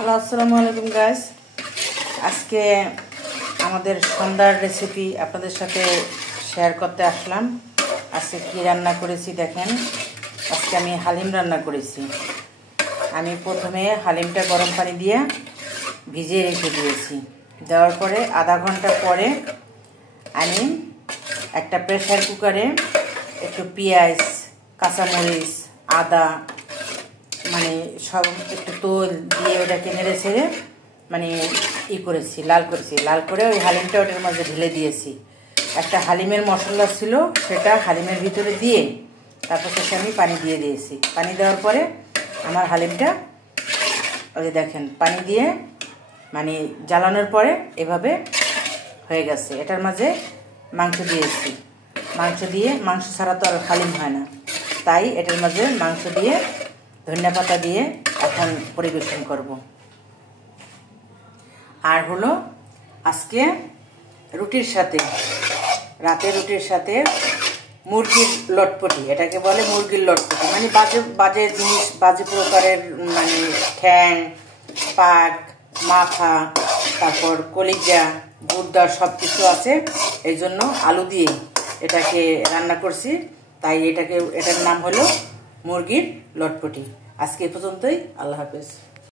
Hello, আসসালামু আলাইকুম guys. আজকে আমাদের সন্ধ্যার রেসিপি আপনাদের সাথে শেয়ার করতে আসলাম। আজকে কি রান্না করেছি দেখেন। আজকে আমি হালিম রান্না করেছি। আমি প্রথমে হালিমটা গরম পানি দিয়ে ভিজিয়ে রেখে দিয়েছি। দেওয়ার পরে আধা ঘন্টা পরে আমি একটা প্রেসার কুকারে একটু পেঁয়াজ, কাঁচামরিচ, আদা মানে সব একটু তোল দিয়ে ওটাকে নেড়ে ছেড়ে মানে করেছি, লাল করেছি। লাল করে ওই হালিমটা ওটার মাঝে ঢেলে দিয়েছি। একটা হালিমের মশলা ছিল, সেটা হালিমের ভিতরে দিয়ে তারপর শেষে আমি পানি দিয়ে দিয়েছি। পানি দেওয়ার পরে আমার হালিমটা ওই দেখেন পানি দিয়ে মানে জ্বালানোর পরে এভাবে হয়ে গেছে। এটার মাঝে মাংস দিয়েছি। মাংস ছাড়া তো আর হালিম হয় না, তাই এটার মাঝে মাংস দিয়ে ধনিয়া পাতা দিয়ে এখন পরিবেশন করব। আর হলো আজকে রুটির সাথে, রাতের রুটির সাথে মুরগির লটপটি, এটাকে বলে মুরগির লটপটি, মানে বাজে জিনিস, বাজে প্রকারের মানে ঠ্যাং, পাট, মাথা, তারপর কলিজা, গুড়দা সব কিছু আছে। এই জন্য আলু দিয়ে এটাকে রান্না করছি, তাই এটার নাম হলো মুরগির লটপটি। আজকে এ পর্যন্তই। আল্লাহ হাফেজ।